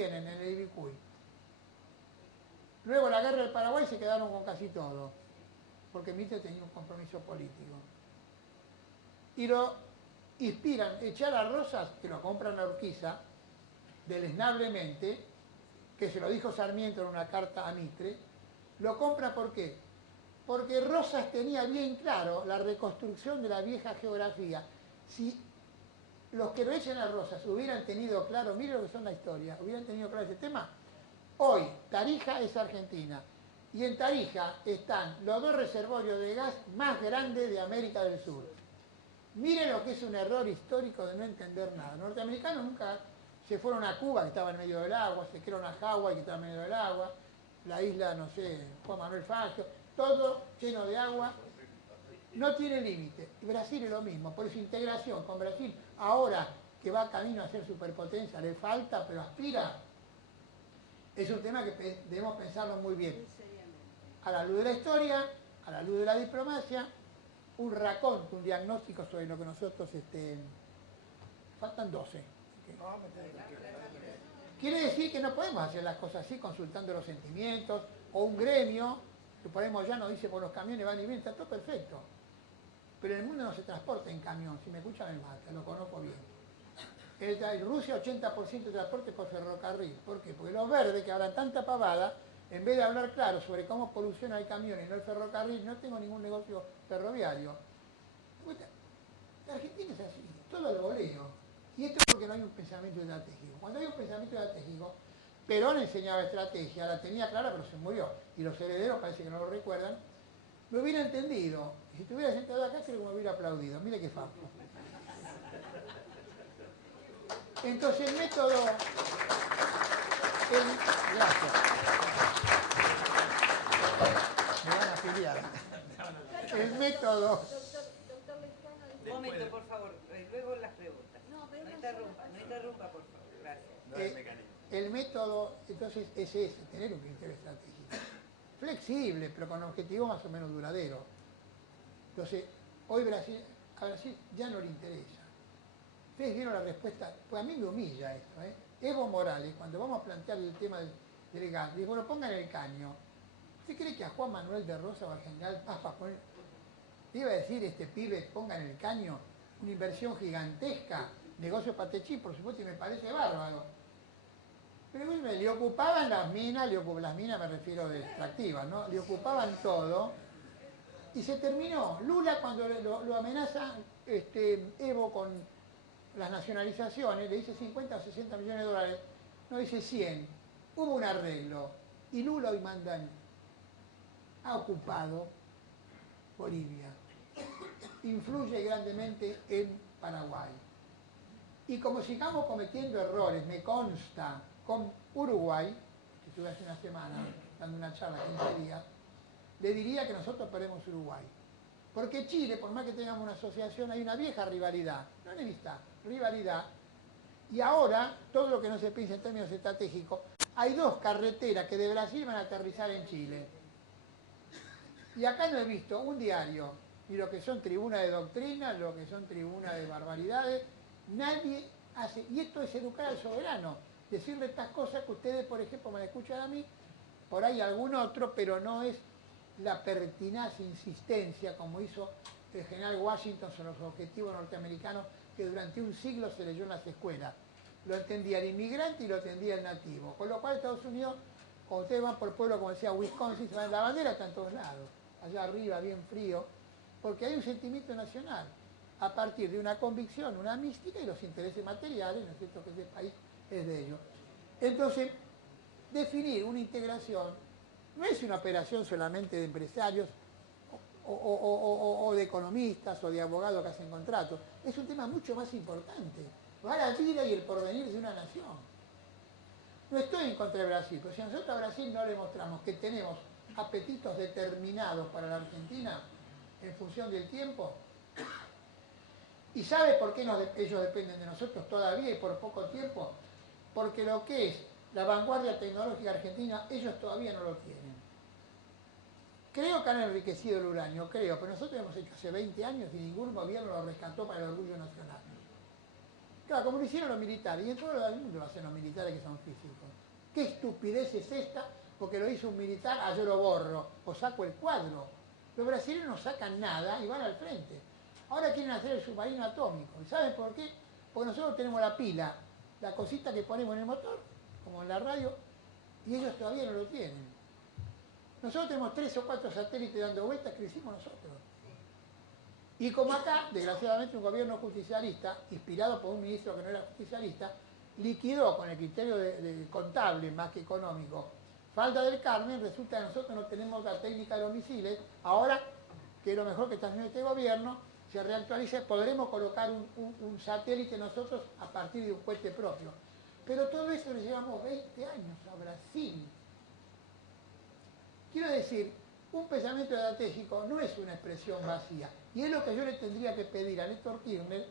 vienen en el Ibicuy. Luego la guerra del Paraguay se quedaron con casi todo, porque Mitre tenía un compromiso político. Y lo inspiran echar a Rosas, que lo compran a Urquiza, deleznablemente, que se lo dijo Sarmiento en una carta a Mitre, lo compra ¿por qué? Porque Rosas tenía bien claro la reconstrucción de la vieja geografía. Si los que lo echan a Rosas hubieran tenido claro, mire lo que son la historia, hubieran tenido claro ese tema, hoy Tarija es Argentina. Y en Tarija están los dos reservorios de gas más grandes de América del Sur. Miren lo que es un error histórico de no entender nada. Los norteamericanos nunca se fueron a Cuba, que estaba en medio del agua, se fueron a Hawái, que estaba en medio del agua, la isla, no sé, Juan Manuel Fangio, todo lleno de agua, no tiene límite. Y Brasil es lo mismo, por eso integración con Brasil, ahora que va camino a ser superpotencia, le falta, pero aspira. Es un tema que debemos pensarlo muy bien. A la luz de la historia, a la luz de la diplomacia, un raconto, un diagnóstico sobre lo que nosotros... faltan 12. Quiere decir que no podemos hacer las cosas así consultando los sentimientos, o un gremio, que por ahí Moyano dice por los camiones van y vienen, está todo perfecto. Pero el mundo no se transporta en camión, si me escuchan me mata, lo conozco bien. En Rusia 80% de transporte por ferrocarril. ¿Por qué? Porque los verdes que hablan tanta pavada, en vez de hablar claro sobre cómo poluciona el camión y no el ferrocarril, no tengo ningún negocio ferroviario. La Argentina es así, todo al voleo. Y esto es porque no hay un pensamiento estratégico. Cuando hay un pensamiento estratégico, Perón enseñaba estrategia, la tenía clara pero se murió. Y los herederos parece que no lo recuerdan. Me hubiera entendido. Y si estuviera sentado acá creo que me hubiera aplaudido. Mire qué fácil. Entonces el método... Gracias. Me van a afiliar. El método... Un momento, por favor, luego las preguntas. No interrumpa, por favor. Gracias. El método, entonces, es ese, tener un criterio estratégico. Flexible, pero con objetivo más o menos duradero. Entonces, hoy a Brasil ya no le interesa. Ustedes vieron la respuesta, pues a mí me humilla esto, ¿eh? Evo Morales, cuando vamos a plantear el tema del gas, dice, bueno, pongan el caño. ¿Usted cree que a Juan Manuel de Rosa o al general Paz le iba a decir este pibe, pongan el caño, una inversión gigantesca, negocio Patechí, por supuesto, y me parece bárbaro. Pero bueno, le ocupaban las minas, las minas me refiero de extractivas, ¿no? Le ocupaban todo, y se terminó. Lula cuando lo amenaza Evo con las nacionalizaciones, le dice 50 o 60 millones de dólares, no dice 100. Hubo un arreglo, y Lula hoy ha ocupado Bolivia, influye grandemente en Paraguay. Y como sigamos cometiendo errores, me consta, con Uruguay, que estuve hace una semana dando una charla, 15 días, le diría que nosotros perdemos Uruguay. Porque Chile, por más que tengamos una asociación, hay una vieja rivalidad, no enemistad, rivalidad. Y ahora, todo lo que no se piensa en términos estratégicos, hay dos carreteras que de Brasil van a aterrizar en Chile. Y acá no he visto un diario, ni lo que son tribunas de doctrina, lo que son tribunas de barbaridades, nadie hace, y esto es educar al soberano, decirle estas cosas que ustedes, por ejemplo, me escuchan a mí, por ahí algún otro, pero no es la pertinaz insistencia como hizo el general Washington sobre los objetivos norteamericanos que durante un siglo se leyó en las escuelas. Lo entendía el inmigrante y lo entendía el nativo, con lo cual Estados Unidos, cuando ustedes van por pueblo, como decía Wisconsin, la bandera está en todos lados, allá arriba, bien frío, porque hay un sentimiento nacional, a partir de una convicción, una mística y los intereses materiales, ¿no es cierto?, que ese país es de ellos. Entonces, definir una integración no es una operación solamente de empresarios o de economistas o de abogados que hacen contratos, es un tema mucho más importante, va la vida y el porvenir de una nación. No estoy en contra de Brasil, pero si nosotros a Brasil no le mostramos que tenemos apetitos determinados para la Argentina en función del tiempo, ¿y sabe por qué ellos dependen de nosotros todavía y por poco tiempo? Porque lo que es la vanguardia tecnológica argentina, ellos todavía no lo tienen. Creo que han enriquecido el uranio, creo, pero nosotros hemos hecho hace 20 años y ningún gobierno lo rescató para el orgullo nacional. Claro, como lo hicieron los militares, y en todo el mundo lo hacen los militares que son físicos. ¿Qué estupidez es esta? Porque lo hizo un militar, yo lo borro, o saco el cuadro. Los brasileños no sacan nada y van al frente. Ahora quieren hacer el submarino atómico. ¿Y saben por qué? Porque nosotros tenemos la pila, la cosita que ponemos en el motor, como en la radio, y ellos todavía no lo tienen. Nosotros tenemos 3 o 4 satélites dando vueltas que lo hicimos nosotros. Y como acá, desgraciadamente, un gobierno justicialista, inspirado por un ministro que no era justicialista, liquidó con el criterio de contable más que económico Falda del Carmen, resulta que nosotros no tenemos la técnica de los misiles. Ahora, que es lo mejor que está haciendo este gobierno, se reactualiza, podremos colocar un satélite nosotros a partir de un cohete propio. Pero todo eso le llevamos 20 años a Brasil. Quiero decir, un pensamiento estratégico no es una expresión vacía. Y es lo que yo le tendría que pedir a Néstor Kirchner,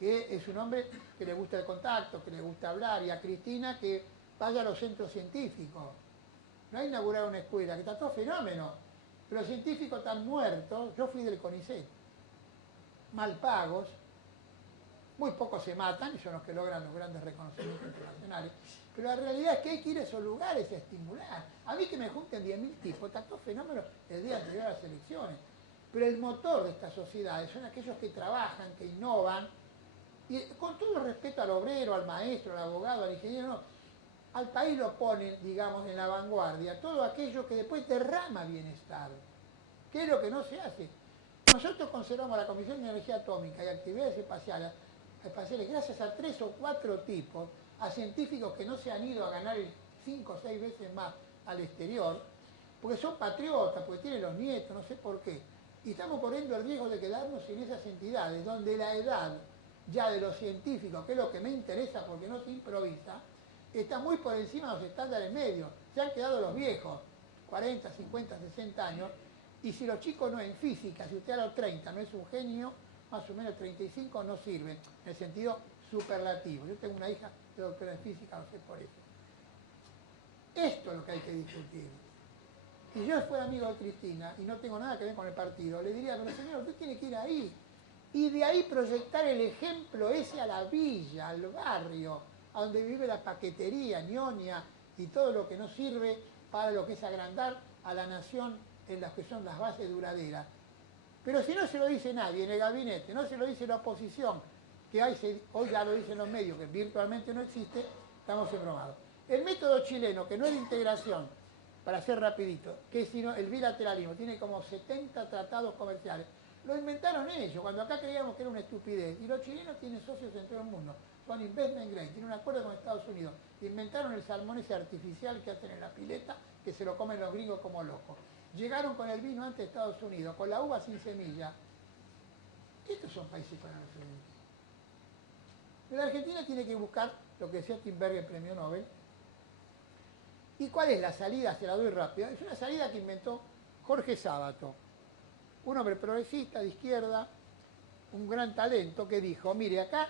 que es un hombre que le gusta el contacto, que le gusta hablar, y a Cristina que vaya a los centros científicos. No ha inaugurado una escuela, que está todo fenómeno. Pero los científicos están muertos. Yo fui del CONICET. Mal pagos. Muy pocos se matan y son los que logran los grandes reconocimientos internacionales. Pero la realidad es que hay que ir a esos lugares a estimular. A mí que me junten 10.000 tipos, está todo fenómeno el día anterior a las elecciones. Pero el motor de estas sociedades son aquellos que trabajan, que innovan, y con todo el respeto al obrero, al maestro, al abogado, al ingeniero, no, al país lo ponen, digamos, en la vanguardia, todo aquello que después derrama bienestar, que es lo que no se hace. Nosotros conservamos la Comisión de Energía Atómica y Actividades Espaciales gracias a 3 o 4 tipos, a científicos que no se han ido a ganar 5 o 6 veces más al exterior, porque son patriotas, porque tienen los nietos, no sé por qué. Y estamos corriendo el riesgo de quedarnos en esas entidades donde la edad ya de los científicos, que es lo que me interesa porque no se improvisa, está muy por encima de los estándares medios. Se han quedado los viejos, 40, 50, 60 años, y si los chicos no en física, si usted a los 30 no es un genio, más o menos 35 no sirven, en el sentido superlativo. Yo tengo una hija de doctora en física, lo sé por eso. Esto es lo que hay que discutir. Si yo fuera amigo de Cristina y no tengo nada que ver con el partido, le diría, pero señor, usted tiene que ir ahí. Y de ahí proyectar el ejemplo ese a la villa, al barrio, a donde vive la paquetería, ñoña y todo lo que no sirve para lo que es agrandar a la nación en las que son las bases duraderas. Pero si no se lo dice nadie en el gabinete, no se lo dice la oposición, que hoy ya lo dicen los medios, que virtualmente no existe, estamos embromados. El método chileno, que no es de integración, para ser rapidito, que es sino el bilateralismo, tiene como 70 tratados comerciales. Lo inventaron ellos, cuando acá creíamos que era una estupidez. Y los chilenos tienen socios en todo el mundo. Son investment grade, tienen un acuerdo con Estados Unidos. Inventaron el salmón ese artificial que hacen en la pileta, que se lo comen los gringos como locos. Llegaron con el vino antes de Estados Unidos, con la uva sin semilla. Estos son países para nosotros. Pero la Argentina tiene que buscar lo que decía Tim Berger, premio Nobel. ¿Y cuál es la salida? Se la doy rápida. Es una salida que inventó Jorge Sábato, un hombre progresista de izquierda, un gran talento, que dijo, mire, acá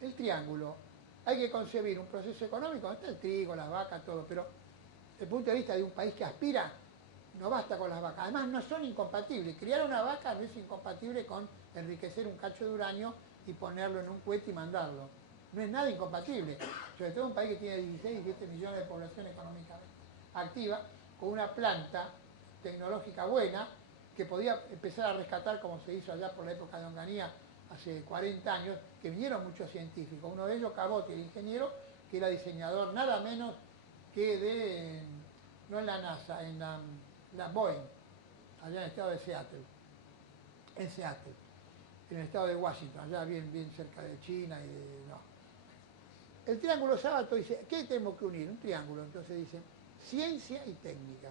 el triángulo, hay que concebir un proceso económico, está el trigo, las vacas, todo, pero desde el punto de vista de un país que aspira, no basta con las vacas. Además, no son incompatibles. Criar una vaca no es incompatible con enriquecer un cacho de uranio y ponerlo en un cohete y mandarlo. No es nada incompatible. Sobre todo un país que tiene 16, 17 millones de población económicamente activa, con una planta tecnológica buena, que podía empezar a rescatar, como se hizo allá por la época de Onganía, hace 40 años, que vinieron muchos científicos. Uno de ellos, Cabotti, el ingeniero, que era diseñador nada menos que de, no en la NASA, en la Boeing, allá en el estado de Seattle, en el estado de Washington, allá bien cerca de China y de... No. El triángulo Sábato dice, ¿qué tenemos que unir? Un triángulo, entonces dice, ciencia y técnica,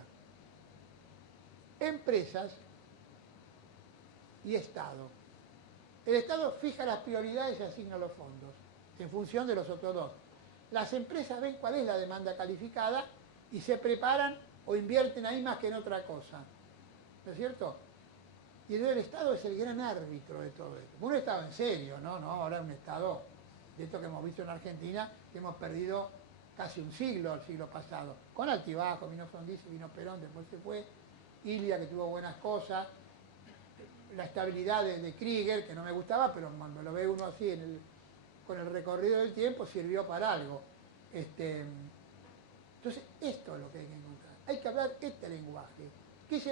empresas y Estado. El Estado fija las prioridades y asigna los fondos en función de los otros dos. Las empresas ven cuál es la demanda calificada y se preparan o invierten ahí más que en otra cosa. ¿No es cierto? Y entonces el Estado es el gran árbitro de todo esto. Un Estado en serio, no, ahora es un Estado de esto que hemos visto en Argentina, que hemos perdido casi un siglo, el siglo pasado. Con altibajos, vino Frondizi, vino Perón, después se fue, Ilia, que tuvo buenas cosas, la estabilidad de Krieger, que no me gustaba, pero cuando lo ve uno así con el recorrido del tiempo sirvió para algo. Entonces, esto es lo que hay que encontrar. Hay que hablar este lenguaje.